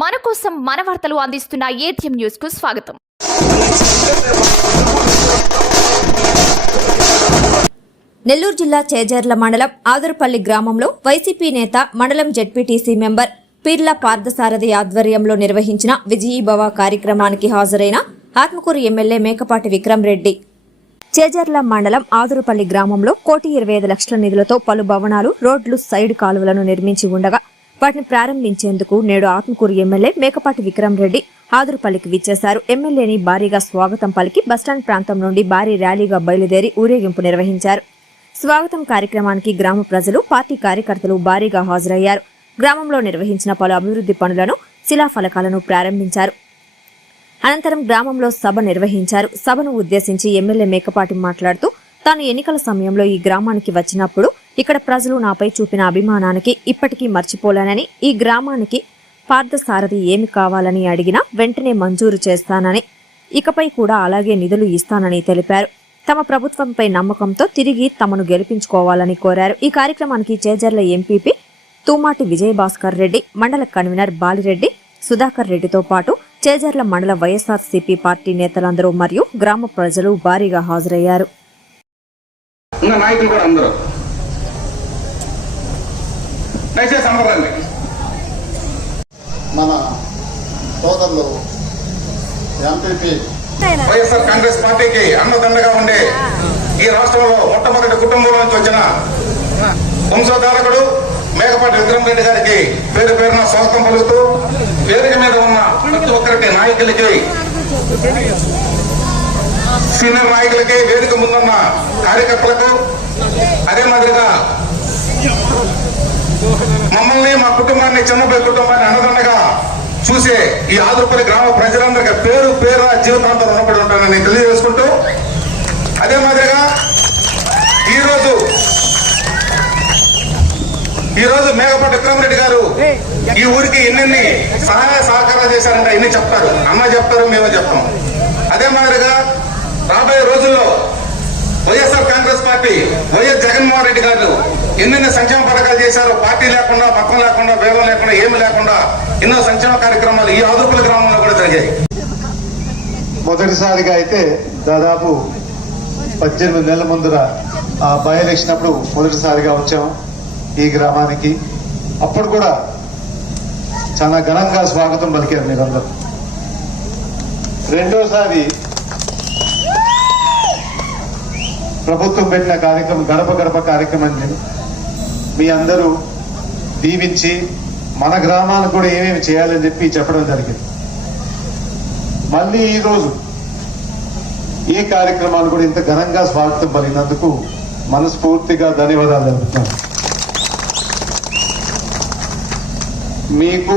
మన కోసం మన వార్తలు అందిస్తున్న ఏటీఎం న్యూస్కు స్వాగతం. నెల్లూరు జిల్లా చేజర్ల మండలం ఆదురుపల్లి గ్రామంలో వైసీపీ నేత మండలం జెడ్పీటీసీ మెంబర్ పీర్ల పార్థసారథి ఆధ్వర్యంలో నిర్వహించిన విజయీభవ కార్యక్రమానికి హాజరైన ఆత్మకూరు ఎమ్మెల్యే మేకపాటి విక్రమ్ రెడ్డి. చేజర్ల మండలం ఆదురుపల్లి గ్రామంలో కోటి ఇరవై ఐదు లక్షల నిధులతో పలు భవనాలు రోడ్లు సైడ్ కాలువలను నిర్మించి ఉండగా వాటిని ప్రారంభించేందుకు నేడు ఆత్మకూరు ఎమ్మెల్యే మేకపాటి విక్రమ్ రెడ్డి ఆదురుపల్లికి విచ్చేశారు. ఎమ్మెల్యేని భారీగా స్వాగతం పలికి బస్టాండ్ ప్రాంతం నుండి భారీ ర్యాలీగా బయలుదేరి ఊరేగింపు నిర్వహించారు. స్వాగతం కార్యక్రమానికి గ్రామ ప్రజలు పార్టీ కార్యకర్తలు భారీగా హాజరయ్యారు. గ్రామంలో నిర్వహించిన పలు అభివృద్ధి పనులను శిలాఫలకాలను ప్రారంభించారు. అనంతరం గ్రామంలో సభ నిర్వహించారు. సభను ఉద్దేశించి ఎమ్మెల్యే మేకపాటి మాట్లాడుతూ తాను ఎన్నికల సమయంలో ఈ గ్రామానికి వచ్చినప్పుడు ఇక్కడ ప్రజలు నాపై చూపిన అభిమానానికి ఇప్పటికీ మర్చిపోలేనని ఈ గ్రామానికి పార్థసారథి ఏమి కావాలని అడిగినా వెంటనే మంజూరు చేస్తానని ఇకపై కూడా అలాగే నిధులు ఇస్తానని తెలిపారు. తమ ప్రభుత్వంపై నమ్మకంతో తిరిగి తమను గెలిపించుకోవాలని కోరారు. ఈ కార్యక్రమానికి చేజర్ల ఎంపీపీ తూమాటి విజయభాస్కర్ రెడ్డి మండల కన్వీనర్ బాలిరెడ్డి సుధాకర్ రెడ్డితో పాటు చేజర్ల మండల వైఎస్ఆర్సీపీ పార్టీ నేతలందరూ మరియు గ్రామ ప్రజలు భారీగా హాజరయ్యారు. మన సోదరులు ఎంపీపీ వైఎస్ఆర్ కాంగ్రెస్ పార్టీకి అన్నదండగా ఉండే ఈ రాష్ట్రంలో మొట్టమొదటి కుటుంబంలో నుంచి వచ్చిన వంశోధారకుడు మేకపాటి విక్రమ్ రెడ్డి గారికి పేరు పేరున స్వాగతం పలుకుతూ వేదిక మీద ఉన్న నాయకులకి సీనియర్ నాయకులకి వేదిక ముందున్న కార్యకర్తలకు అదే మాదిరిగా మమ్మల్ని మా కుటుంబాన్ని చిన్నపల్లి కుటుంబాన్ని అన్నదండగా చూసే ఈ ఆదుపల్లి గ్రామ ప్రజలందరికీ పేరు పేరు జీవితాంతం రుణపడి ఉంటానని తెలియజేసుకుంటూ అదే మాదిరిగా ఈరోజు ఈ రోజు మేఘపాటి విక్రమరెడ్డి గారు ఈ ఊరికి ఎన్నెన్ని సహాయ సహకారాలు చేశారంటే ఎన్ని చెప్తారు. అన్న చెప్తారు మేమే చెప్తాం. అదే మాదిరిగా రాబోయే రోజుల్లో YSR Congress party YS Jaganmohan Reddy గారు ఎన్నెన్ని సంక్షేమ పథకాలు చేశారో పార్టీ లేకుండా పక్కన లేకుండా భేదం లేకుండా ఏమి లేకుండా ఎన్నో సంక్షేమ కార్యక్రమాలు ఈ ఆదుర్పుల గ్రామంలో కూడా జరిగాయి. మొదటిసారిగా అయితే దాదాపు పద్దెనిమిది నెలల ముందర ఆ బై ఎలక్షన్ అప్పుడు మొదటిసారిగా వచ్చాం. ఈ గ్రామానికి అప్పుడు కూడా చాలా ఘనంగా స్వాగతం పలికారు మీరందరూ. రెండోసారి ప్రభుత్వం పెట్టిన కార్యక్రమం గడప గడప కార్యక్రమాన్ని మీ అందరూ దీవించి మన గ్రామానికి కూడా ఏమేమి చేయాలని చెప్పి చెప్పడం జరిగింది. మళ్ళీ ఈ రోజు ఈ కార్యక్రమాలు కూడా ఇంత ఘనంగా స్వాగతం పలిగినందుకు మనస్ఫూర్తిగా ధన్యవాదాలు జరుపుతున్నాను మీకు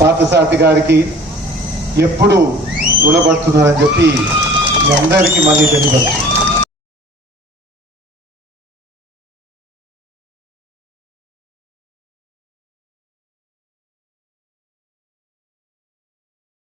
పార్థసారథి గారికి ఎప్పుడు రుణపడుతున్నారని చెప్పి మీ అందరికీ మళ్ళీ తెలియపడుతుంది